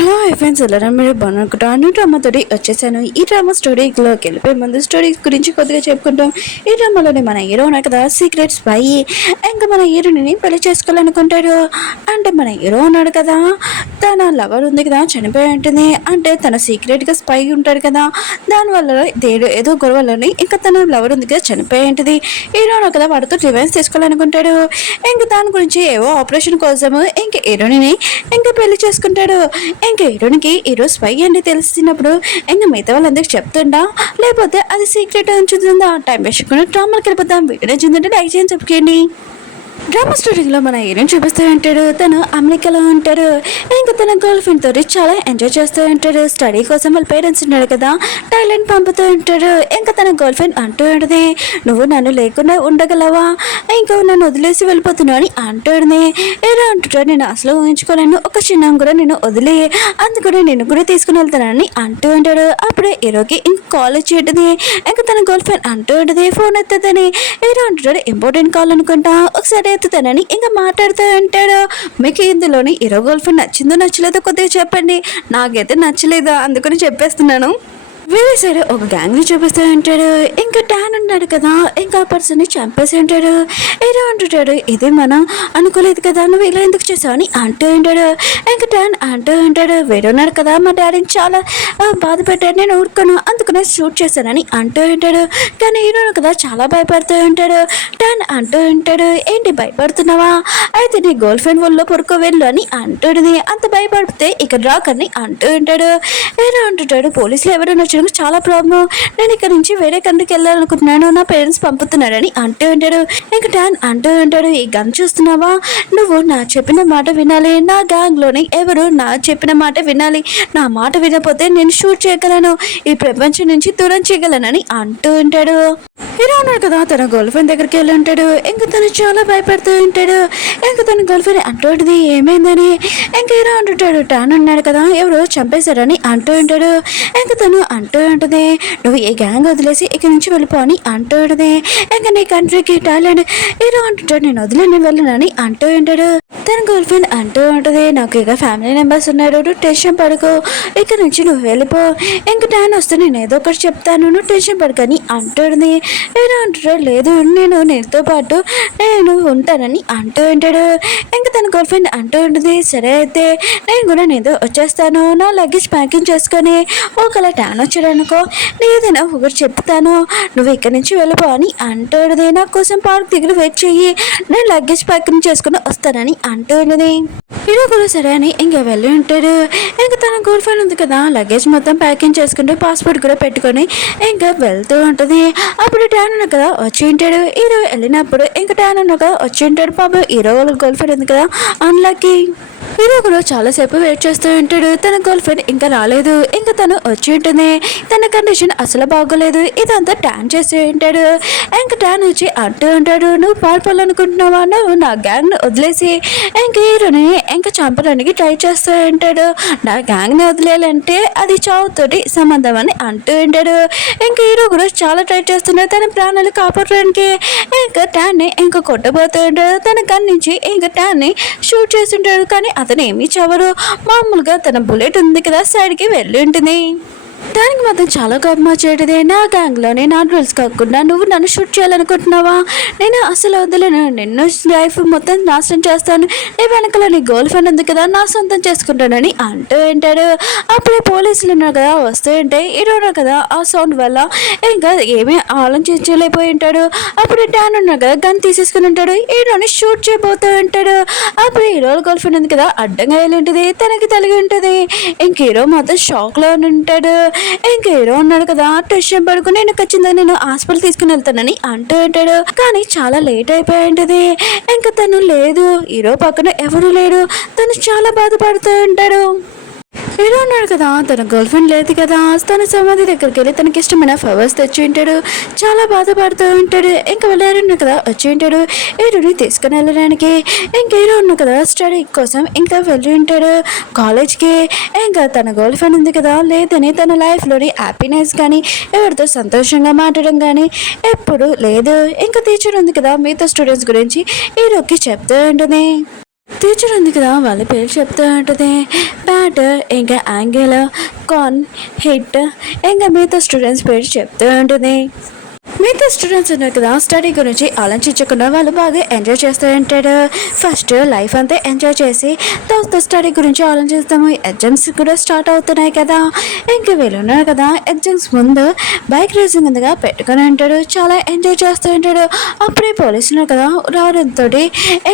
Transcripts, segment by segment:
Hello friends, ఎలా మీరు బాగునుకుంటాను. డ్రామాతోటి వచ్చేసాను. ఈ డ్రామా స్టోరీలోకి వెళ్ళిపోయే ముందు స్టోరీ గురించి కొద్దిగా చెప్పుకుంటాం. ఈ డ్రామాలోనే మన హీరో ఉన్నారు కదా, సీక్రెట్ స్పై. ఇంకా మన హీరోని పెళ్లి చేసుకోవాలనుకుంటాడు. అంటే మన హీరో ఉన్నాడు కదా, తన లవర్ ఉంది కదా, చనిపోయి ఉంటుంది. అంటే తన సీక్రెట్గా స్పై ఉంటాడు కదా, దానివల్ల ఏదో గొడవలని ఇంకా తన లవర్ ఉంది కదా, చనిపోయి ఉంటుంది. హీరో ఉన్నారు కదా, వాడితో రివెంజ్ తీసుకోవాలనుకుంటాడు. ఇంకా దాని గురించి ఏవో ఆపరేషన్ కోసము ఇంకా హీరోని ఇంకా పెళ్లి చేసుకుంటాడు. ఇంకా హీరోనికి ఈరోజు స్పై అని తెలిసినప్పుడు ఇంకా మిగతా వాళ్ళందరికి చెప్తుండా, లేకపోతే అది సీక్రెట్ ఉంచుతుందా? టైం వేసుకుని డ్రామాకి వెళ్ళిపోతాం. వీడియో నచ్చిందంటే లైక్ చేయండి, చెప్పుకోండి. డ్రామా స్టోరీలో మన హీరోని చూపిస్తూ ఉంటాడు. తను అమెరికాలో ఉంటాడు. ఇంకా తన గర్ల్ ఫ్రెండ్ తోటి చాలా ఎంజాయ్ చేస్తూ ఉంటాడు. స్టడీ కోసం వాళ్ళ పేరెంట్స్ ఉన్నాడు కదా, థాయిలాండ్ పంపుతూ ఉంటాడు. ఇంకా తన గర్ల్ ఫ్రెండ్ అంటూ ఉంటుంది, నువ్వు నన్ను లేకుండా ఉండగలవా, ఇంకా నన్ను వదిలేసి వెళ్ళిపోతున్నావు అని అంటుంది. ఎలా అంటుంటాడు, నేను అసలు ఊహించుకోలేను, ఒక చిన్న కూడా నేను వదిలే, అందుకని నేను కూడా తీసుకుని వెళ్తానని అంటూ ఉంటాడు. అప్పుడే హీరోకి ఇంక కాల్ వచ్చి ఉంటుంది. ఇంకా తన గర్ల్ ఫ్రెండ్ అంటూ ఉంటుంది, ఫోన్ ఎత్తదని. హీరో అంటుంటాడు, ఇంపార్టెంట్ కాల్ అనుకుంటా, ఒకసారి ఎత్తుతానని ఇంకా మాట్లాడుతూ ఉంటాడు. మీకు ఇందులోని హీరో గర్ల్ ఫ్రెండ్ నచ్చిందో నచ్చలేదో కొద్దిగా చెప్పండి. నాకైతే నచ్చలేదు, అందుకని చెప్పేస్తున్నాను. వేరే సైడ్ ఒక గ్యాంగ్ని చూపిస్తూ ఉంటాడు. ఇంకా టాన్ ఉన్నాడు కదా, ఇంకా ఆ పర్సన్ని చంపేసి ఉంటాడు. ఏదో అంటుంటాడు, ఇది మనం అనుకోలేదు కదా, నువ్వు ఇలా ఎందుకు చేసావు అని అంటూ ఉంటాడు. ఇంకా టాన్ అంటూ ఉంటాడు, వేడున్నాడు కదా, మా డాడీని చాలా బాధ పెట్టాడు, నేను ఊరుకోను, అందుకనే షూట్ చేశానని అంటూ ఉంటాడు. కానీ హీరోను కదా చాలా భయపడుతూ ఉంటాడు. టాన్ అంటూ ఉంటాడు, ఏంటి భయపడుతున్నావా, అయితే నీ గర్ల్ ఫ్రెండ్ ఒళ్ళో పొరుకో వెళ్ళు అని అంటుంది. అంత భయపడితే ఇక్కడ రాకని అంటూ ఉంటాడు. ఏదో అంటుంటాడు, పోలీసులు ఎవరైనా చాలా ప్రాబ్లం, నేను ఇక్కడ నుంచి వేరే కంట్రీకి వెళ్ళాలనుకుంటున్నాను, నా పేరెంట్స్ పంపుతున్నాడని అంటూ ఉంటాడు. ఇంకా టాన్ అంటూ ఉంటాడు, ఈ గన్ చూస్తున్నావా, నువ్వు నా చెప్పిన మాట వినాలి, నా గ్యాంగ్ లోని ఎవరు నా చెప్పిన మాట వినాలి, నా మాట వినకపోతే నేను షూట్ చేయగలను, ఈ ప్రపంచం నుంచి దూరం చేయగలనని అంటూ ఉంటాడు. హీరో ఉన్నాడు కదా, తన గర్ల్ ఫ్రెండ్ దగ్గరికి వెళ్ళి ఉంటాడు. ఇంకా తను చాలా భయపడుతూ ఉంటాడు. ఇంకా తన గర్ల్ ఫ్రెండ్ అంటుంది, ఏమైందని. ఇంకా హీరో అంటుంటాడు, టాన్ ఉన్నాడు కదా, ఎవరు చంపేశారని అంటూ ఉంటాడు. ఇంకా తను అంటూ ఉంటుంది, నువ్వు ఈ గ్యాంగ్ వదిలేసి ఇక్కడ నుంచి వెళ్ళిపో అని అంటూ ఉంటుంది. ఇంకా నీ కంట్రీకి థాయిలాండ్. హీరో అంటుంటాడు, నేను వదిలేని వెళ్ళనని అంటూ ఉంటాడు. తన గర్ల్ ఫ్రెండ్ అంటూ ఉంటుంది, నాకు ఇక ఫ్యామిలీ మెంబర్స్ ఉన్నారు, నువ్వు టెన్షన్ పడుకో, ఇక్కడ నుంచి నువ్వు వెళ్ళిపో, ఇంకా టాన్ వస్తే నేను ఏదో ఒకటి చెప్తాను, నువ్వు టెన్షన్ పడుకని అంటుంది. ఏదో అంటాడు, లేదు నేను నీతో పాటు నేను ఉంటానని అంటూ ఉంటాడు. ఇంకా తన గర్ల్ ఫ్రెండ్ అంటూ ఉంటుంది, సరే అయితే నేను కూడా నీతో వచ్చేస్తాను, నా లగేజ్ ప్యాకింగ్ చేసుకొని ఒకలా టాన్ వచ్చాడనుకో, లేదైనా ఒకటి చెప్తాను, నువ్వు ఇక్కడి నుంచి వెళ్ళిపో అని అంటుంది. నా కోసం పార్క్ దగ్గర వెయిట్ చెయ్యి, నేను లగేజ్ ప్యాకింగ్ చేసుకుని వస్తానని అంటుంది. హీరో కూడా సరే అని ఇంకా వెళ్ళి ఉంటాడు. ఇంకా తన గర్ల్ ఫ్రెండ్ ఉంది కదా, లగేజ్ మొత్తం ప్యాకింగ్ చేసుకుంటూ పాస్పోర్ట్ కూడా పెట్టుకొని ఇంకా వెళ్తూ ఉంటుంది. అప్పుడు టాన్ ఉన్న కదా వచ్చి ఉంటాడు. హీరో వెళ్ళినప్పుడు ఇంకా టాన్ ఉన్న కదా వచ్చి ఉంటాడు. పాపం హీరో వాళ్ళ గర్ల్ ఫ్రెండ్ ఉంది కదా, అన్లక్కీ. హీరో కూడా చాలాసేపు వెయిట్ చేస్తూ ఉంటాడు. తన గర్ల్ ఫ్రెండ్ ఇంకా రాలేదు. ఇంకా తను వచ్చి ఉంటుంది. తన కండిషన్ అసలు బాగోలేదు. ఇదంతా టాన్ చేస్తూ ఉంటాడు. ఇంకా టాన్ వచ్చి అంటూ ఉంటాడు, నువ్వు పారిపోవాలనుకుంటున్నావా, నువ్వు నా గ్యాంగ్ని వదిలేసి ఇంకా హీరోని ఇంకా చంపడానికి ట్రై చేస్తూ ఉంటాడు. నా గ్యాంగ్ని వదిలేయాలంటే అది చావుతోటి సంబంధం అని అంటూ ఉంటాడు. ఇంకా హీరో కూడా చాలా ట్రై చేస్తున్నాడు తన ప్రాణాలు కాపాడడానికి. ఇంకా టాన్ని ఇంకా కొట్టబోతూ ఉంటాడు. తన గన్ నుంచి ఇంకా టాన్ని షూట్ చేస్తుంటాడు. కానీ అతను ఏమీ చవరు, మామూలుగా తన బుల్లెట్ ఉంది కదా సైడ్కి వెళ్ళి ఉంటుంది. దానికి మాత్రం చాలా కోపం వచ్చేటిది, నా గ్యాంగ్లోనే నా రూల్స్ కాకుండా నువ్వు నన్ను షూట్ చేయాలనుకుంటున్నావా, నేను అసలు వదిలేను, నిన్ను లైఫ్ మొత్తం నాశనం చేస్తాను, నీ వెనకాల నీ గర్ల్ ఫ్రెండ్ ఉంది కదా, నా సొంతం చేసుకుంటానని అంటూ ఉంటాడు. అప్పుడే పోలీసులు ఉన్నారు కదా వస్తూ ఉంటే హీరో కదా, ఆ సౌండ్ వల్ల ఇంకా ఏమీ ఆలోచించలేకపోయి ఉంటాడు. అప్పుడు టాన్ ఉన్నారు కదా, గన్ తీసేసుకుని ఉంటాడు. హీరోని షూట్ చేయబోతూ ఉంటాడు. అప్పుడు హీరో గర్ల్ ఫ్రెండ్ ఉంది కదా, అడ్డంగా వెళ్ళి ఉంటుంది, తనకి తలిగి ఉంటుంది. ఇంక హీరో మాత్రం షాక్లో ఉంటాడు. ఇంకా హీరో ఉన్నాడు కదా, టెన్షన్ పడుకుని నేను ఖచ్చితంగా నేను హాస్పిటల్ తీసుకుని వెళ్తానని అంటూ ఉంటాడు. కానీ చాలా లేట్ అయిపోయి ఉంటుంది. ఇంకా తను లేదు, హీరో పక్కన ఎవరు లేరు, తను చాలా బాధపడుతూ ఉంటాడు. హీరో ఉన్నాడు కదా, తన గర్ల్ ఫ్రెండ్ లేదు కదా, తన సమాధి దగ్గరికి వెళ్ళి తనకి ఇష్టమైన ఫ్లవర్స్ తెచ్చి ఉంటాడు. చాలా బాధపడుతూ ఉంటాడు. ఇంకా వెళ్ళారు కదా వచ్చి ఉంటాడు హీరోని తీసుకుని వెళ్ళడానికి. ఇంకా హీరో ఉన్నాడు కదా స్టడీ కోసం ఇంకా వెళ్ళి ఉంటాడు కాలేజ్కి. ఇంకా తన గర్ల్ ఫ్రెండ్ ఉంది కదా, లేదని తన లైఫ్లోని హ్యాపీనెస్ కానీ ఎవరితో సంతోషంగా మాట్లాడడం కానీ ఎప్పుడు లేదు. ఇంకా టీచర్ ఉంది కదా, మిగతా స్టూడెంట్స్ గురించి హీరోకి చెప్తూ ఉంటుంది. టీచర్ ఉంది కదా వాళ్ళ పేరు చెప్తూ ఉంటుంది. బ్యాట్ ఇంకా యాంగిల్, కాన్, హిట్ ఇంకా మిగతా స్టూడెంట్స్ పేరు చెప్తూ ఉంటుంది. మిగతా స్టూడెంట్స్ ఉన్నారు కదా స్టడీ గురించి ఆలోచించకుండా వాళ్ళు బాగా ఎంజాయ్ చేస్తూ ఉంటాడు. ఫస్ట్ లైఫ్ అంతా ఎంజాయ్ చేసి తర్వాత స్టడీ గురించి ఆలోచిస్తాము. ఎగ్జామ్స్ కూడా స్టార్ట్ అవుతున్నాయి కదా, ఇంకా వీళ్ళు ఉన్నారు కదా ఎగ్జామ్స్ ముందు బైక్ రేసింగ్ ఉందిగా పెట్టుకొని ఉంటాడు. చాలా ఎంజాయ్ చేస్తూ ఉంటాడు. అప్పుడే పోలీసులు కదా రావడంతో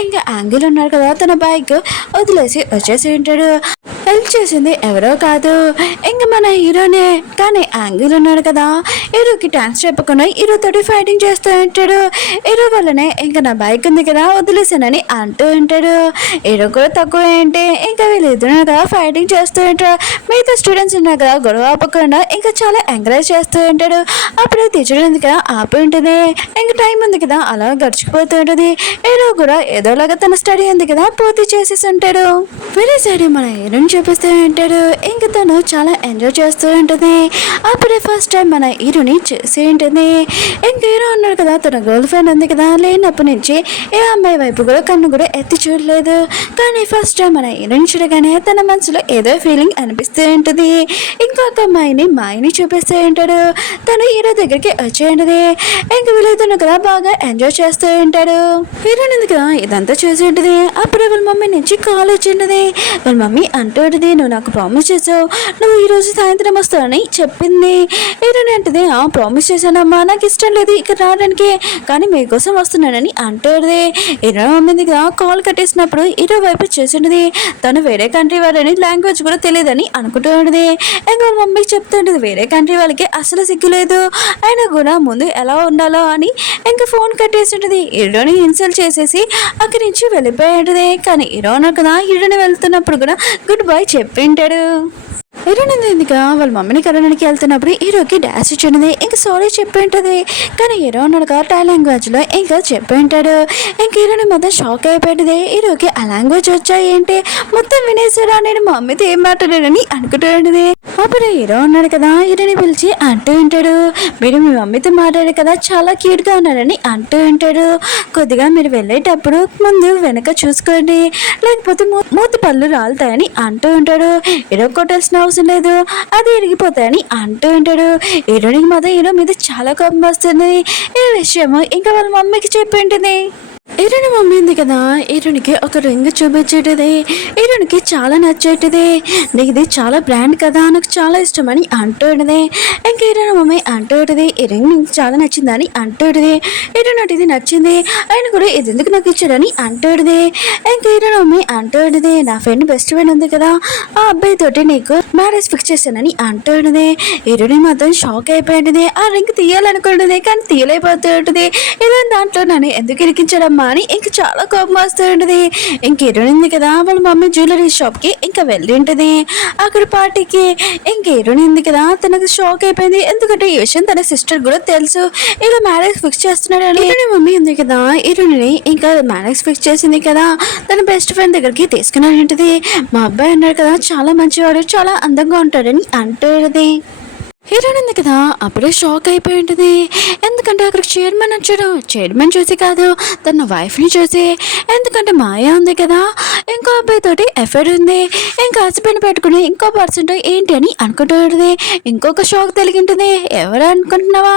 ఇంకా యాంగిల్ ఉన్నారు కదా తన బైక్ వదిలేసి వచ్చేసి ఉంటాడు. హెల్ప్ చేసింది ఎవరో కాదు ఇంకా మన హీరోనే. కానీ యాంగిల్ ఉన్నాడు కదా హీరోకి డాన్స్ చెప్పకుండా హీరోతోటి ఫైటింగ్ చేస్తూ ఉంటాడు. హీరో వల్లనే ఇంకా నా బైక్ ఉంది కదా వదిలేసానని అంటూ ఉంటాడు. హీరో కూడా తక్కువ ఏంటి ఇంకా వీళ్ళిద్దరు కదా ఫైటింగ్ చేస్తూ ఉంటారు. మిగతా స్టూడెంట్స్ ఉన్నారు కదా గొడవ ఆపకుండా ఇంకా చాలా ఎంకరేజ్ చేస్తూ ఉంటాడు. అప్పుడే టీచర్ ఉంది కదా ఆపి ఉంటుంది. ఇంకా టైం ఉంది కదా అలా గడిచిపోతూ ఉంటుంది. హీరో కూడా ఏదోలాగా తన స్టడీ ఉంది కదా పూర్తి చేసేసి ఉంటాడు. వేరే సైడ్ మన హీరోని చూపిస్తూ ఉంటాడు. ఇంకా తను చాలా ఎంజాయ్ చేస్తూ ఉంటుంది. అప్పుడే ఫస్ట్ టైం మన హీరోని చూసి ఉంటుంది. ఇంకా హీరో అన్నాడు కదా తన గర్ల్ ఫ్రెండ్ ఉంది కదా లేనప్పటి నుంచి ఏ అమ్మాయి వైపు కూడా కన్ను కూడా ఎత్తి చూడలేదు. కానీ ఫస్ట్ టైం మన హీరోని చూడగానే తన మనసులో ఏదో ఫీలింగ్ అనిపిస్తూ ఉంటుంది. ఇంకొక అమ్మాయిని మాయని చూపిస్తూ ఉంటాడు. తను హీరో దగ్గరికి వచ్చి ఉంటుంది. ఇంకా వీళ్ళిద్దరు కదా బాగా ఎంజాయ్ చేస్తూ ఉంటాడు. హీరోని ఉంది కదా ఇదంతా చూసి ఉంటుంది. అప్పుడే వాళ్ళ మమ్మీ నుంచి కాల్ వచ్చి ఉంటుంది. వాళ్ళ మమ్మీ అంటుంది నువ్వు నాకు ప్రామిస్ చేసావు నువ్వు ఈరోజు సాయంత్రం వస్తావని చెప్పింది. హీరోని అంటది ప్రామిస్ చేశానమ్మా నాకు ఇష్టం లేదు ఇక్కడ రావడానికి కానీ మీకోసం వస్తున్నానని అంటుంది. హీరో మమ్మీ కాల్ కట్టేసినప్పుడు హీరో వైపు చేసిండది. తను వేరే కంట్రీ వాళ్ళని లాంగ్వేజ్ కూడా తెలియదని అనుకుంటూ ఉండదు. ఇంకా వాళ్ళ మమ్మీకి చెప్తుంటది వేరే కంట్రీ వాళ్ళకి అసలు సిగ్గులేదు అయినా కూడా ముందు ఎలా ఉండాలో అని ఇంకా ఫోన్ కట్టేసి ఉంటుంది. హీరోని ఇన్సల్ట్ చేసేసి అక్కడి నుంచి వెళ్ళిపోయి ఉంటుంది. కానీ హీరో అన్నారు కదా హీరోని వెళ్తున్నప్పుడు కూడా గుడ్ బై చెప్పింటాడు. హీరోని ఎందుకు వాళ్ళ మమ్మీని కలవడానికి వెళ్తున్నప్పుడు హీరోకి డాష్ ఇచ్చింది. ఇంకా సారీ చెప్పి ఉంటుంది. కానీ హీరో అన్నాడు టై లాంగ్వేజ్లో ఇంకా చెప్పి ఉంటాడు. ఇంక హీరోని మొత్తం షాక్ అయిపోయింది. హీరోకి ఆ లాంగ్వేజ్ వచ్చాయి ఏంటి మొత్తం వినేసారా నేను మా మమ్మీతో ఏం మాట్లాడానని అనుకుంటూ ఉంటుంది. అప్పుడు హీరో ఉన్నాడు కదా హీరోని పిలిచి అంటూ ఉంటాడు మీరు మీ మమ్మీతో మాట్లాడారు కదా చాలా క్యూట్గా ఉన్నారని అంటూ ఉంటాడు. కొద్దిగా మీరు వెళ్ళేటప్పుడు ముందు వెనక చూసుకోండి లేకపోతే మూతి పళ్ళు రాలుతాయని అంటూ ఉంటాడు. హీరో కొట్టాల్సిన అవసరం లేదు అది ఇరిగిపోతాయని అంటూ ఉంటాడు. హీరోనికి మాత్రం హీరో మీద చాలా కోపం వస్తుంది. ఈ విషయం ఇంకా వాళ్ళ మమ్మీకి చెప్పి ఉంటుంది. హీరోని మమ్మీ ఉంది కదా హీరోనికి ఒక రింగ్ చూపించేటిది. హీరోనికి చాలా నచ్చేటిది. నీకు ఇది చాలా బ్రాండ్ కదా నాకు చాలా ఇష్టం అని అంటూంటది. ఇంకా హీరోని మమ్మీ అంటూంటది ఈ రింగ్ నీకు చాలా నచ్చిందని అంటూంటది. హీరోని ఇది నచ్చింది ఆయన కూడా ఇది ఎందుకు నాకు ఇచ్చాడని అంటూంటది. ఇంకా హీరోని మమ్మీ అంటూంటది నా ఫ్రెండ్ బెస్ట్ ఫ్రెండ్ ఉంది కదా ఆ అబ్బాయి తోటి నీకు మ్యారేజ్ ఫిక్స్ చేశానని అంటూంటది. హీరోని మాత్రం షాక్ అయిపోయింది. ఆ రింగ్ తీయాలనుకుంటుంది కానీ తీయలేకపోతూ ఉంటుంది. ఇలా దాంట్లో నన్ను ఎందుకు ఇరికించడం అని ఇంక చాలా కోపం వస్తూ ఉంటుంది. ఇంక హీరోయిన్ కదా వాళ్ళ మమ్మీ జ్యువెలరీ షాప్ కి ఇంకా వెళ్ళి ఉంటుంది. అక్కడ పార్టీకి ఇంక హీరోయిన్ కదా తనకు షాక్ అయిపోయింది. ఎందుకంటే ఈ విషయం తన సిస్టర్ కూడా తెలుసు ఇలా మ్యారేజ్ ఫిక్స్ చేస్తున్నాడు అని. హీరోయిన్ మమ్మీ ఉంది కదా హీరోయిన్ ఇంకా మ్యారేజ్ ఫిక్స్ చేసింది కదా తన బెస్ట్ ఫ్రెండ్ దగ్గరికి తీసుకుని ఉంటుంది. మా అబ్బాయి అన్నాడు కదా చాలా మంచివాడు చాలా అందంగా ఉంటాడని అంటుంది. హీరోయిన్ ఉంది కదా అప్పుడే షాక్ అయిపోయి ఉంటుంది. ఎందుకంటే అక్కడ చైర్మన్ వచ్చాడు. చైర్మన్ చూసి కాదు తన వైఫ్ని చూసి. ఎందుకంటే మాయ ఉంది కదా ఇంకో అబ్బాయి తోటి ఎఫైర్ ఉంది. ఇంకా హస్బెండ్ పెట్టుకుని ఇంకో పర్సన్ ఏంటి అని అనుకుంటూ ఉంటుంది. ఇంకొక షాక్ తెలిగింటుంది. ఎవరు అనుకుంటున్నావా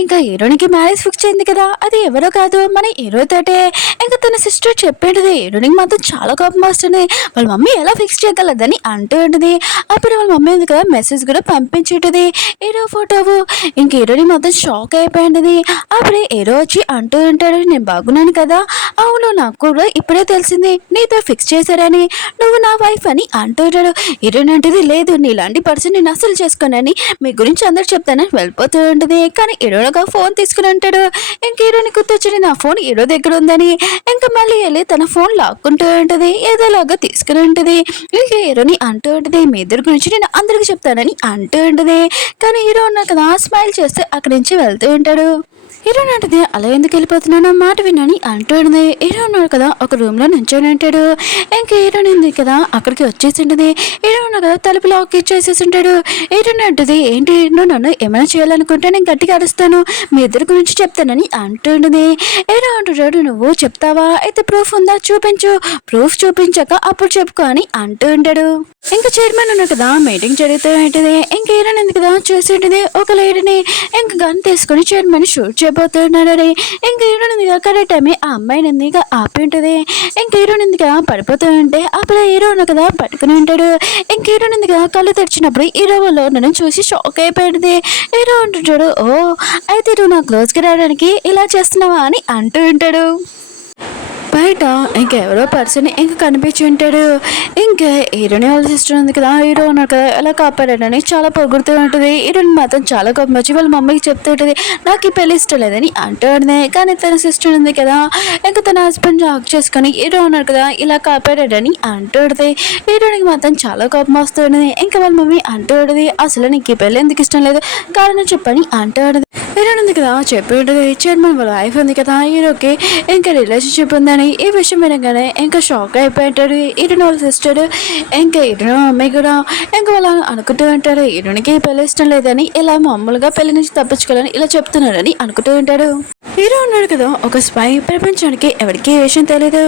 ఇంకా హీరోనికి మ్యారేజ్ ఫిక్స్ అయింది కదా అది ఎవరో కాదు మన హీరో తోటే. ఇంకా తన సిస్టర్ చెప్పేంటిది. హీరోనికి మాత్రం చాలా కోపం వస్తుంది. వాళ్ళ మమ్మీ ఎలా ఫిక్స్ చేయగలదని అంటూ ఉంటుంది. అప్పుడు వాళ్ళ మమ్మీ ఉంది కదా మెసేజ్ కూడా పంపించేటది హీరో ఫోటోవు. ఇంక హీరోని మొత్తం షాక్ అయిపోయింది. అప్పుడే హీరో వచ్చి అంటూ ఉంటాడు నేను బాగున్నాను కదా అవును నాకు కూడా ఇప్పుడే తెలిసింది నీతో ఫిక్స్ చేశారని నువ్వు నా వైఫ్ అని అంటూ ఉంటాడు. హీరోయిన్ అంటది లేదు నీలాంటి పర్సన్ నేను అసలు చేసుకోనని మీ గురించి అందరు చెప్తానని వెళ్ళిపోతూ ఉంటుంది. కానీ హీరోగా ఫోన్ తీసుకుని ఉంటాడు. ఇంక హీరోని గుర్తొచ్చింది నా ఫోన్ హీరో దగ్గర ఉందని. ఇంకా మళ్ళీ వెళ్ళి తన ఫోన్ లాక్కుంటూ ఉంటుంది. ఏదోలాగా తీసుకుని ఉంటుంది. ఇంక హీరోని అంటూ ఉంటుంది మీ ఇద్దరి గురించి నేను అందరికి చెప్తానని అంటూ ఉంటుంది. కానీ హీరో ఉన్నా కదా స్మైల్ చేస్తే అక్కడి నుంచి వెళ్తూ ఉంటాడు. హీరోయిన్ అంటది అలా ఎందుకు వెళ్ళిపోతున్నాను మాట వినని అంటుంది. హీరో ఉన్నాడు కదా ఒక రూమ్ లో నుంచొని అంటాడు. ఇంకా హీరోయిన్ ఉంది కదా అక్కడికి వచ్చేసింటది. హీరో ఉన్నాడు కదా తలుపు లాక్ ఇచ్చేసేసి ఉంటాడు. హీరోయిన్ అంటది ఏంటి నువ్వు నన్ను ఏమైనా చేయాలనుకుంటే నేను గట్టిగా అరుస్తాను మీ ఇద్దరి గురించి చెప్తానని అంటుండది. హీరో అంటాడు నువ్వు చెప్తావా అయితే ప్రూఫ్ ఉందా చూపించు ప్రూఫ్ చూపించాక అప్పుడు చెప్పుకో అని అంటూ ఉంటాడు. ఇంకా చైర్మన్ ఉన్నాడు కదా మీటింగ్ జరుగుతూ ఉంటుంది. ఇంక హీరోయిన్ ఉంది కదా చూసింటది ఒక లేడీని ఇంక గన్ తీసుకుని చైర్మన్ షూట్ చేయబోతున్నాడని. ఇంక హీరోయిన్ ఉంది కదా కరెక్ట్ టైం ఆ అమ్మాయిని ఉంది ఆపి ఉంటుంది. ఇంక హీరోయిన్ ఉంది కదా పడిపోతూ ఉంటే అప్పుడు హీరో ఉన్న కదా పట్టుకుని ఉంటాడు. ఇంక హీరోయిన్ ఉంది కదా కళ్ళు తెరిచినప్పుడు హీరో వాళ్ళు నన్ను చూసి షాక్ అయిపోయింది. హీరో అంటుంటాడు ఓ అయితే నువ్వు నా క్లోజ్కి రావడానికి ఇలా చేస్తున్నావా అని అంటూ ఉంటాడు. బయట ఇంకెవరో పర్సన్ ఇంకా కనిపించి ఉంటాడు. ఇంకా హీరోని వాళ్ళ సిస్టర్ ఉంది కదా హీరో ఉన్నాడు కదా ఎలా కాపాడాడని చాలా పొగుడుతూ ఉంటుంది. హీరోని మాత్రం చాలా కోపం వచ్చి వాళ్ళ మమ్మీకి చెప్తూ ఉంటుంది నాకు ఈ పెళ్లి ఇష్టం లేదని అంటూ ఉంటుంది. కానీ తన సిస్టర్ ఉంది కదా ఇంకా తన హస్బెండ్ జాక్ చేసుకొని హీరో ఉన్నాడు కదా ఇలా కాపాడాడని అంటూ ఉంటుంది. హీరోనికి మాత్రం చాలా కోపం వస్తుంది. ఇంకా వాళ్ళ మమ్మీ అంటూ ఉంటుంది అసలు నీకు ఈ పెళ్లి ఎందుకు ఇష్టం లేదు కారణం చెప్పని అంటూ ఉంటుంది. హీరోయిన్ ఉంది కదా చెప్పి ఉంటుంది చైర్మన్ వాళ్ళ వైఫ్ ఉంది కదా హీరోకి ఇంకా రిలేషన్షిప్ ఉందని ఈ విషయం వినగానే ఇంకా షాక్ అయిపోయాడు. హీరోయిన్ వాళ్ళ సిస్టర్ ఇంకా హీరోయిన్ అమ్మాయి కూడా ఇంకా వాళ్ళు అనుకుంటూ ఉంటారు హీరోనికి పెళ్లి ఇష్టం లేదని ఇలా మామూలుగా పెళ్లి నుంచి తప్పించుకోవాలని ఇలా చెప్తున్నారని అనుకుంటూ ఉంటాడు. హీరో ఉన్నాడు కదా ఒక స్పై ప్రపంచానికి ఎవరికి ఏ విషయం తెలియదు.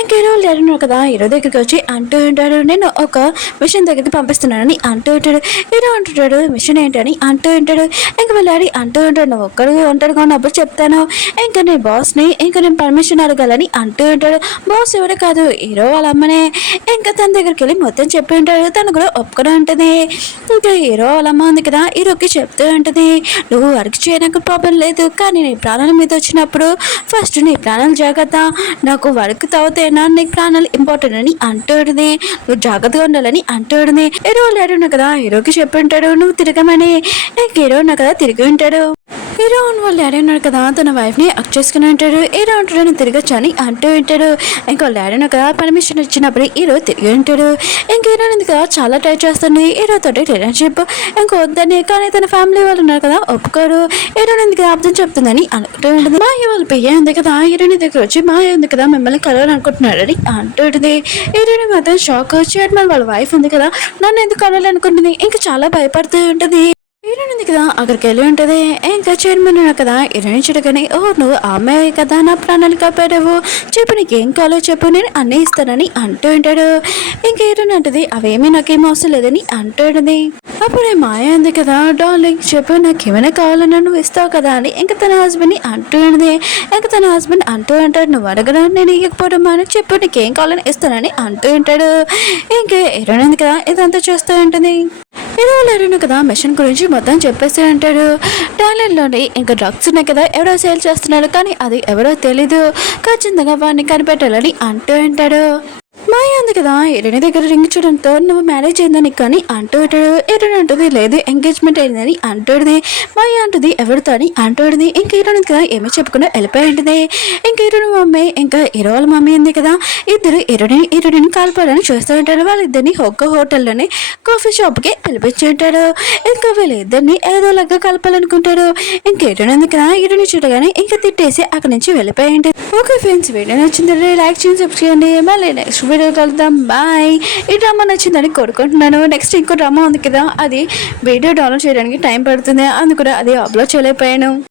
ఇంకా హీరో డాడీ ఉన్నాడు కదా హీరో దగ్గరికి వచ్చి అంటూ ఉంటాడు నేను ఒక మిషన్ దగ్గరికి పంపిస్తున్నానని అంటూ ఉంటాడు. హీరో అంటుంటాడు మిషన్ ఏంటని అంటూ ఉంటాడు. ఇంకా వాళ్ళ డాడీ అంటూ ఉంటాడు నువ్వు ఒక్కడు ఒంటరిగా ఉన్నప్పుడు చెప్తాను ఇంకా నేను బాస్ని ఇంకా నేను పర్మిషన్ అడగాలని అంటూ ఉంటాడు. బాస్ ఎవరు కాదు హీరో వాళ్ళ అమ్మనే. ఇంకా తన దగ్గరికి వెళ్ళి మొత్తం చెప్పి ఉంటాడు. తను కూడా ఒప్పుకొని ఉంటుంది. ఇంకా హీరో వాళ్ళ అమ్మ ఉంది కదా హీరోకి చెప్తూ ఉంటుంది నువ్వు వర్క్ చేయడానికి ప్రాబ్లం లేదు కానీ నీ ప్రాణాల మీద వచ్చినప్పుడు ఫస్ట్ నీ ప్రాణాలు జాగ్రత్త నాకు వర్క్ తవ్వుతేనా నీకు ప్రాణాలు ఇంపార్టెంట్ అని అంటుంది. నువ్వు జాగ్రత్తగా ఉండాలని అంటుంది. హీరో లేడు కదా హీరోకి చెప్పి ఉంటాడు నువ్వు తిరగమని. హీరో ఉన్నా కదా తిరిగి ఉంటాడు. హీరో వాళ్ళ డాడీ ఉన్నాడు కదా తన వైఫ్ ని అక్ చేసుకుని ఉంటాడు. హీరో అంటాడు తిరగచ్చు అని అంటూ ఉంటాడు. ఇంకా వాళ్ళ డాడీ ఉన్నాడు కదా పర్మిషన్ ఇచ్చినప్పుడు హీరో తిరిగి ఉంటాడు. ఇంకా హీరో కదా చాలా ట్రై చేస్తుంది హీరో తోటి రిలేషన్షిప్ ఇంకా వద్దని కానీ తన ఫ్యామిలీ వాళ్ళు ఉన్నారు కదా ఒప్పుకోరు. హీరో కదా అర్థం చెప్తుందని అనుకుంటూ ఉంటుంది. మా వాళ్ళ పియ్య ఉంది కదా హీరోని దగ్గర వచ్చి మా ఉంది కదా మిమ్మల్ని కలవాలనుకుంటున్నాడని అంటుంది. హీరోని మాత్రం షాక్ చైర్మన్ వాళ్ళ వైఫ్ ఉంది కదా నన్ను ఎందుకు కలవాలనుకుంటుంది ఇంకా చాలా భయపడుతూ ఉంటుంది. హీరోయిన్ ఉంది కదా అక్కడికి వెళ్ళి ఉంటుంది. ఇంకా చైర్మన్ ఉన్నా కదా హీరోయిన్ చూడగానే ఓ నువ్వు ఆమె కదా నా ప్రాణాలు కాపాడావు చెప్పు నీకేం కావాలో చెప్పు నేను అన్నీ ఇస్తానని అంటూ ఉంటాడు. ఇంకా హీరోయిన్ అంటది అవేమీ నాకేం అవసరం లేదని అంటూ ఉంటుంది. అప్పుడే మాయ ఉంది కదా డార్లింగ్ చెప్పు నాకేమైనా కావాలన్నా నువ్వు ఇస్తావు కదా అని ఇంకా తన హస్బెండ్ని అంటూ ఉంటుంది. ఇంకా తన హస్బెండ్ అంటూ ఉంటాడు నువ్వు అడగడా నేను ఇవ్వకపోవడం అని చెప్పు నీకేం కావాలని ఇస్తానని అంటూ ఉంటాడు. ఇంకా హీరోయిన్ ఉంది కదా ఇదంతా చూస్తూ ఉంటుంది. హీరో లేరు కదా మిషన్ గురించి మొత్తం చెప్పేసి అంటాడు. టాయిలెట్లోని ఇంకా డ్రగ్స్ ఉన్నాయి కదా ఎవరో సేల్ చేస్తున్నాడు కానీ అది ఎవరో తెలీదు ఖచ్చితంగా వాడిని కనిపెట్టాలని అంటూ ఉంటాడు. మాయ ఉంది కదా హీరోని దగ్గర రింగ్ చూడడంతో నువ్వు మ్యారేజ్ అయిందని కానీ అంటూ ఉంటాడు. హీరోయిన్ అంటుంది లేదు ఎంగేజ్మెంట్ అయిందని అంటుంది. మాయ అంటుంది ఎవరితో అని అంటుంది. ఇంకా హీరోయిన్ కదా ఏమీ చెప్పకుండా వెళ్ళిపోయి ఉంటుంది. ఇంకా హీరోయిన్ మమ్మీ ఇంకా హీరో వాళ్ళ మమ్మీ ఉంది కదా ఇద్దరు హీరోయిన్ కాల్పాలని చూస్తూ ఉంటారు. వాళ్ళిద్దరిని ఒక్క హోటల్లోనే కాఫీ షాప్కి పిలిపించి ఉంటాడు. ఇంకా వీళ్ళిద్దరిని ఏదోలాగా కలపాలనుకుంటాడు. ఇంకా హీరోయిన్ ఉంది కదా హీరోని చూడగానే ఇంకా తిట్టేసి అక్కడి నుంచి వెళ్ళిపోయి ఉంటుంది. ఓకే ఫ్రెండ్స్ వీడియో నచ్చిందంటే లైక్ చేయండి సబ్స్క్రైబ్ చేయండి. మళ్ళీ నెక్స్ట్ వీడియో కలుద్దాం బాయ్. ఈ డ్రామా నచ్చిందని కోరుకుంటున్నాను. నెక్స్ట్ ఇంకో డ్రామా ఉంది కదా అది వీడియో డౌన్లోడ్ చేయడానికి టైం పడుతుంది అందుకు అది అప్లోడ్ చేయలేకపోయాను.